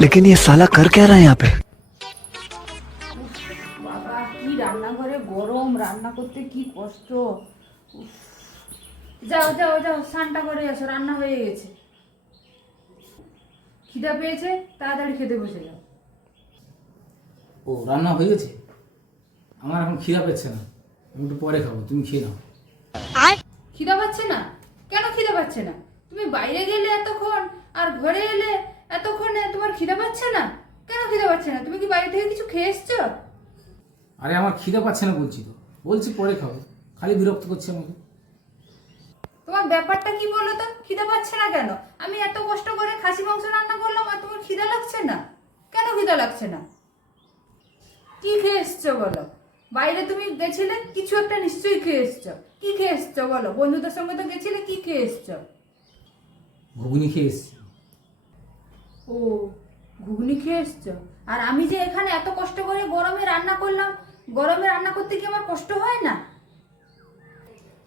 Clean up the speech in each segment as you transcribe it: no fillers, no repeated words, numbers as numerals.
लेकिन ये साला कर क्या रहा है यहाँ पे। বাবা কি রান্নাঘরে গরম, রান্না করতে কি কষ্ট। উফ, যাও যাও যাও স্নানটা করে এসো, রান্না হয়ে গেছে। খিদা পেয়েছে, তাড়াতাড়ি খেতে বসে যাও। ও রান্না হয়ে গেছে? আমার এখন খিদা পেচ্ছে না, আমি একটু পরে খাবো, তুমি খেয়ে নাও। খিদা পাচ্ছে না? কেন খিদা পাচ্ছে না? তুমি বাইরে গেলে এতক্ষণ আর ঘরে এলে এতক্ষণে, তোমার খিদা পাচ্ছে না? কেন খিদা পাচ্ছে না? তুমি কি বাইরে থেকে কিছু খেয়ে এসছো? আরে আমার খিদা পাচ্ছে না বলছি তো, বলছি পরে খাবো, খালি বিরক্ত করছে আমাকে। তোমার ব্যাপারটা কি বলো তো? খিদা পাচ্ছে না কেন? আমি এত কষ্ট করে খাসি মাংস রান্না করলাম আর তোমার খিদা লাগছে না? কেন খিদা লাগছে না? কি খেয়ে এসছো বলো? বাইরে তুমি গেছিলে, কিছু একটা নিশ্চয়ই খেয়ে এসছো। কি খেয়ে এসছো বলো? বন্ধুদের সঙ্গে তো গেছিলে, কি খেয়ে এসছো? ঘুগনি খেয়ে এসছি। ও, ঘুগনি খেয়ে এসছো। আর আমি যে এখানে এত কষ্ট করে গরমে রান্না করলাম, গরমে রান্না করতে কি আমার কষ্ট হয় না?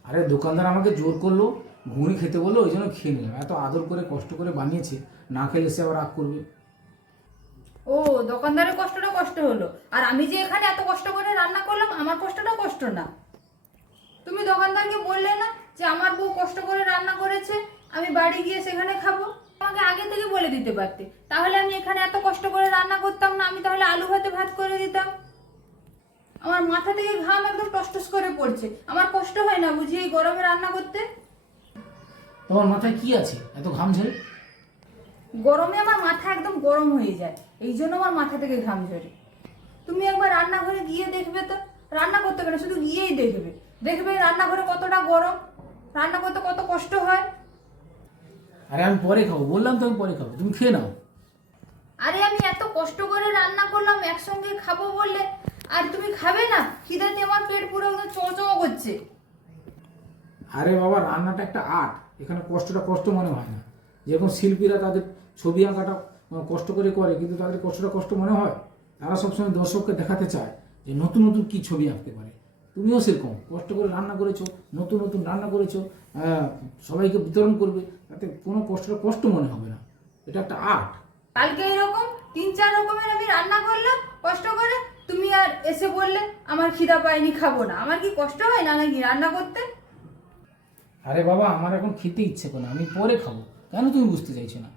আরে দোকানদার আমাকে জোর করলো, ঘুগনি খেতে বললো, ওই জন্য খেয়ে নিলাম। এত আদর করে কষ্ট করে বানিয়েছে, না খেলে সে আবার রাগ করবে। ও, দোকানদারের কষ্টটা কষ্ট হলো, আর আমি যে এখানে এত কষ্ট করে রান্না করলাম, আমার কষ্টটা কষ্ট না? তুমি দোকানদারকে বললে না যে আমার বউ কষ্ট করে রান্না করেছে, আমি বাড়ি গিয়ে সেখানে খাবো? আমাকে আগে থেকে বলে দিতে পারতে, তাহলে আমি এখানে এত কষ্ট করে রান্না করতাম না, আমি তাহলে আলু ভাতে ভাত করে দিতাম। আমার মাথা থেকে ঘাম একদম টসটস করে পড়ছে, আমার কষ্ট হয় না বুঝি এই গরমে রান্না করতে? তোমার মাথায় কি আছে এত ঘাম ঝরে? গরমে আমার মাথা একদম গরম হয়ে যায়, এই জন্য আমার মাথা থেকে ঘাম ঝরে। তুমি একবার রান্নাঘরে গিয়ে দেখবে তো, রান্না করতে পারে শুধু গিয়েই দেখবে, দেখবে রান্নাঘরে কতটা গরম, রান্না করতে কত কষ্ট হয়। আরে আমি পরে খাবো, বললাম তো আমি পরে খাবো, তুমি খেয়ে নাও। আরে আমি এত কষ্ট করে রান্না করলাম একসঙ্গে খাবো বললে, আর তুমি খাবে না? খিদাতে আমার পেট পুরো চো করছে। আরে বাবা, রান্নাটা একটা আর্ট, এখানে কষ্টটা কষ্ট মনে হয় না। যেরকম শিল্পীরা তাদের ছবি আঁকাটা কষ্ট করে করে, কিন্তু তাদের কষ্টটা কষ্ট মনে হয়। তারা সবসময় দর্শককে দেখাতে চায় যে নতুন নতুন কী ছবি আঁকতে পারে। তুমিও সেরকম কষ্ট করে রান্না করেছো, নতুন নতুন রান্না করেছো, সবাইকে বিতরণ করবে, তাতে কোনো কষ্টটা কষ্ট মনে হবে না। এটা একটা আর্ট। কালকে এরকম 3-4 রকমের আমি রান্না করলাম কষ্ট করে, তুমি আর এসে বললে আমার খিদা পায়নি, খাবো না। আমার কি কষ্ট হয় না নাকি রান্না করতে? আরে বাবা, আমার এখন খেতে ইচ্ছে করে না, আমি পরে খাবো। কেন তুমি বুঝতে চাইছো না?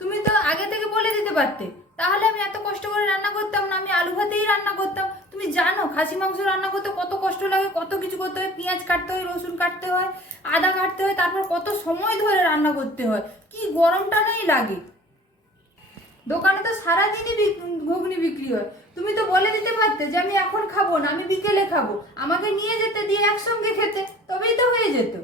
তুমি তো আগে থেকে বলে দিতে পারতে, তাহলে আমি এত কষ্ট করে রান্না করতাম না, আমি আলু ভাতেই রান্না করতাম। তুমি জানো খাসি মাংস রান্না করতে কত কষ্ট লাগে, কত কিছু করতে হয়, পেঁয়াজ কাটতে হয়, রসুন কাটতে হয়, আদা কাটতে হয়, তারপর কত সময় ধরে রান্না করতে হয়, কি গরমটা নেই লাগে। দোকানে তো সারাদিনই ঘুগনি বিক্রি হয়, তুমি তো বলে দিতে পারতে যে আমি এখন খাবো না, আমি বিকেলে খাবো, আমাকে নিয়ে যেতে দিয়ে একসঙ্গে খেতে, তবেই তো হয়ে যেত।